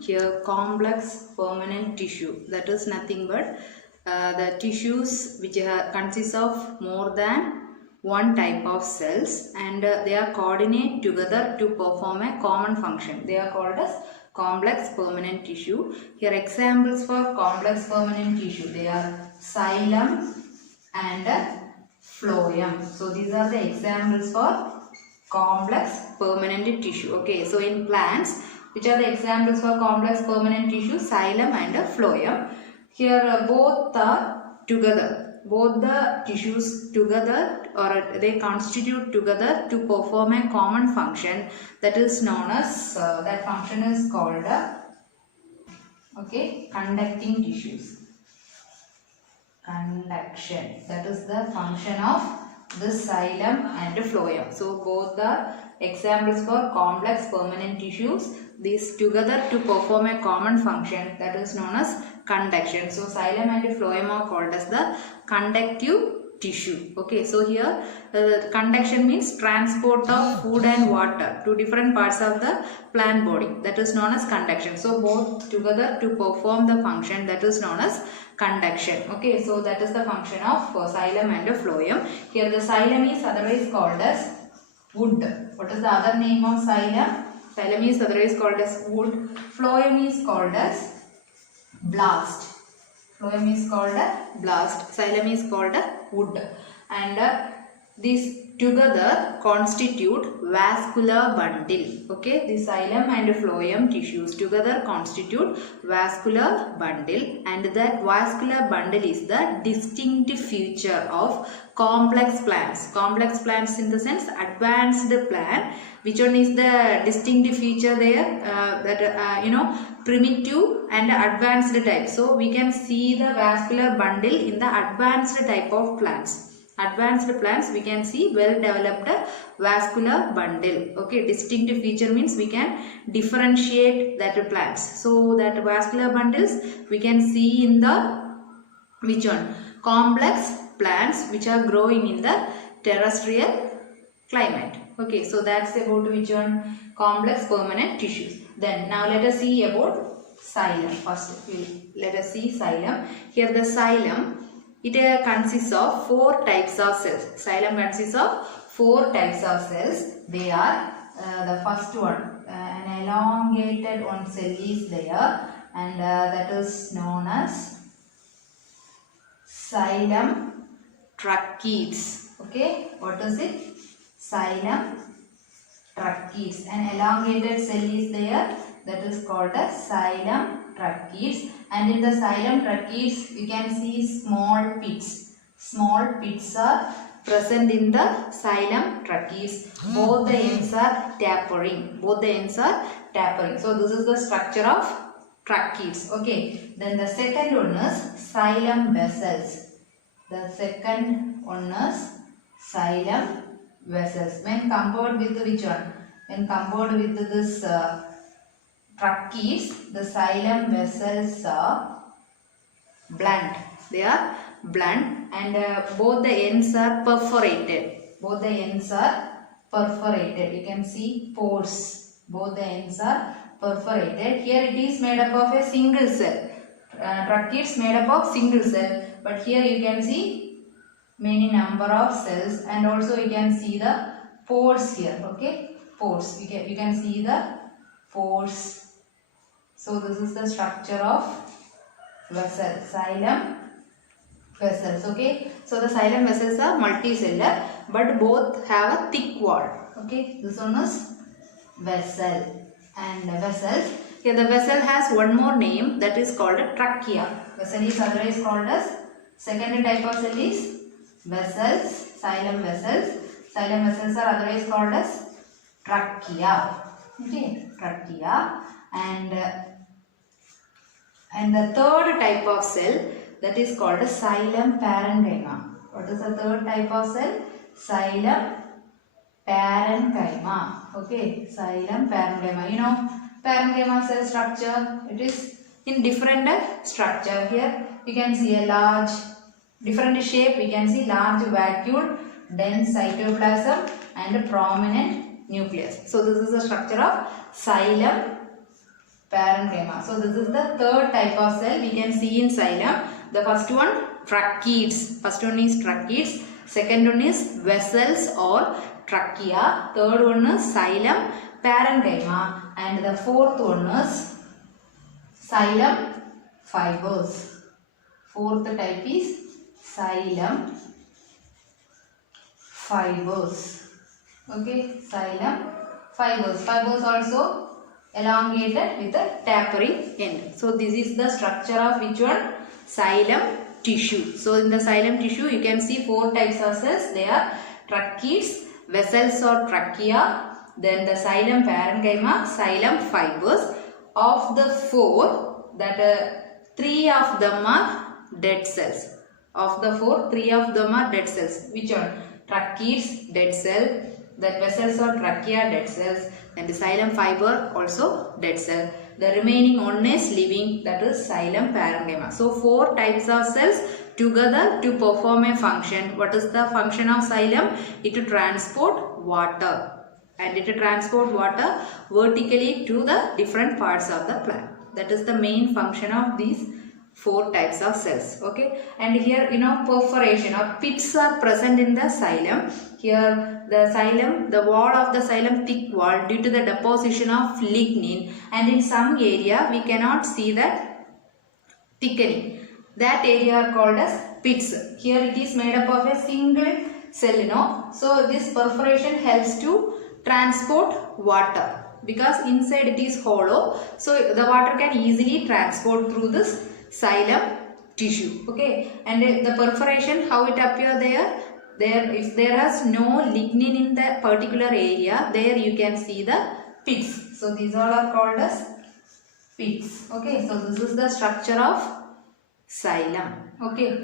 here complex permanent tissue. That is nothing but the tissues which consist of more than one type of cells, and they are coordinate together to perform a common function. They are called as complex permanent tissue. Here examples for complex permanent tissue, they are xylem and phloem. So these are the examples for complex permanent tissue. Okay, so in plants, which are the examples for complex permanent tissue? Xylem and phloem. Here both are together, both the tissues together, or they constitute together to perform a common function, that is known as that function is called conducting tissues. Conduction, that is the function of this xylem and phloem. So both the examples for complex permanent tissues, these together to perform a common function, that is known as conduction. So xylem and phloem are called as the conductive tissue. Okay, so here conduction means transport of food and water to different parts of the plant body, that is known as conduction. So both together to perform the function, that is known as conduction. Okay, so that is the function of xylem and phloem. Here the xylem is otherwise called as wood. What is the other name of xylem? Xylem is otherwise called as wood. Phloem is called as blast. Phloem is called blast. Xylem is called wood. And these together constitute vascular bundle. Okay, the xylem and phloem tissues together constitute vascular bundle, and that vascular bundle is the distinct feature of complex plants. Complex plants in the sense advanced plant. Which one is the distinct feature there? Primitive and advanced type. So we can see the vascular bundle in the advanced type of plants. Advanced plants, we can see well developed vascular bundle. Okay, distinct feature means we can differentiate that plants. So that vascular bundles we can see in the which one? Complex plants which are growing in the terrestrial climate. Okay, so that's about which one? Complex permanent tissues. Then now let us see about xylem. First let us see xylem. Here the xylem, it consists of 4 types of cells. Xylem consists of 4 types of cells. They are the first one, an elongated one cell is there, and that is known as Xylem tracheides. Okay, what is it? Xylem tracheides. An elongated cell is there, that is called as Xylem tracheides. And in the xylem tracheides, we can see small pits. Small pits are present in the xylem tracheides. Both the ends are tapering. Both the ends are tapering. So this is the structure of tracheides. Okay. Then the second one is Xylem Vessels. The second one is Xylem Vessels. When compared with which one? When compared with this tracheides, the xylem vessels are blunt. They are blunt, and both the ends are perforated. Both the ends are perforated. You can see pores. Both the ends are perforated. Here it is made up of a single cell. Tracheides made up of single cell, but here you can see many number of cells, and also you can see the pores here. Okay, pores. You can see the pores. So this is the structure of vessel, xylem vessels. Okay, so the xylem vessels are multicellular, but both have a thick wall. Okay, this one is vessel and vessels. Here the vessel has one more name, that is called a trachea. Vessel is otherwise called as, second type of cell is vessels, xylem vessels. Xylem vessels are otherwise called as trachea. Okay, trachea. And the third type of cell, that is called a Xylem Parenchyma. What is the third type of cell? Xylem Parenchyma. Okay, Xylem Parenchyma. You know parenchyma cell structure, it is in different structure. Here you can see a large, different shape. We can see large vacuole, dense cytoplasm and a prominent nucleus. So this is the structure of Xylem parenchyma. So this is the third type of cell we can see in xylem. The first one, tracheids. First one is tracheids. Second one is vessels or trachea. Third one is xylem parenchyma. And the fourth one is xylem fibers. Fourth type is xylem fibers. Okay, xylem fibers. Fibers also elongated with a tapering end. So this is the structure of which one? Xylem tissue. So in the xylem tissue you can see four types of cells. They are tracheids, vessels or trachea, then the xylem parenchyma, xylem fibers. Of the four, that three of them are dead cells. Of the four, three of them are dead cells. Which one? Tracheids, dead cell. The vessels or trachea, dead cells. And the xylem fiber also dead cell. The remaining one is living, that is xylem parenchyma. So four types of cells together to perform a function. What is the function of xylem? It to transport water. And it to transport water vertically to the different parts of the plant. That is the main function of these four types of cells. Okay, and here perforation or pits are present in the xylem. Here the xylem, the wall of the xylem, thick wall, due to the deposition of lignin, and in some area we cannot see that thickening. That area are called as pits. Here it is made up of a single cell, so this perforation helps to transport water, because inside it is hollow, so the water can easily transport through this xylem tissue. Okay, and the perforation, how it appear there? If there is no lignin in the particular area, there you can see the pits. So these all are called as pits. Okay, so this is the structure of xylem. Okay.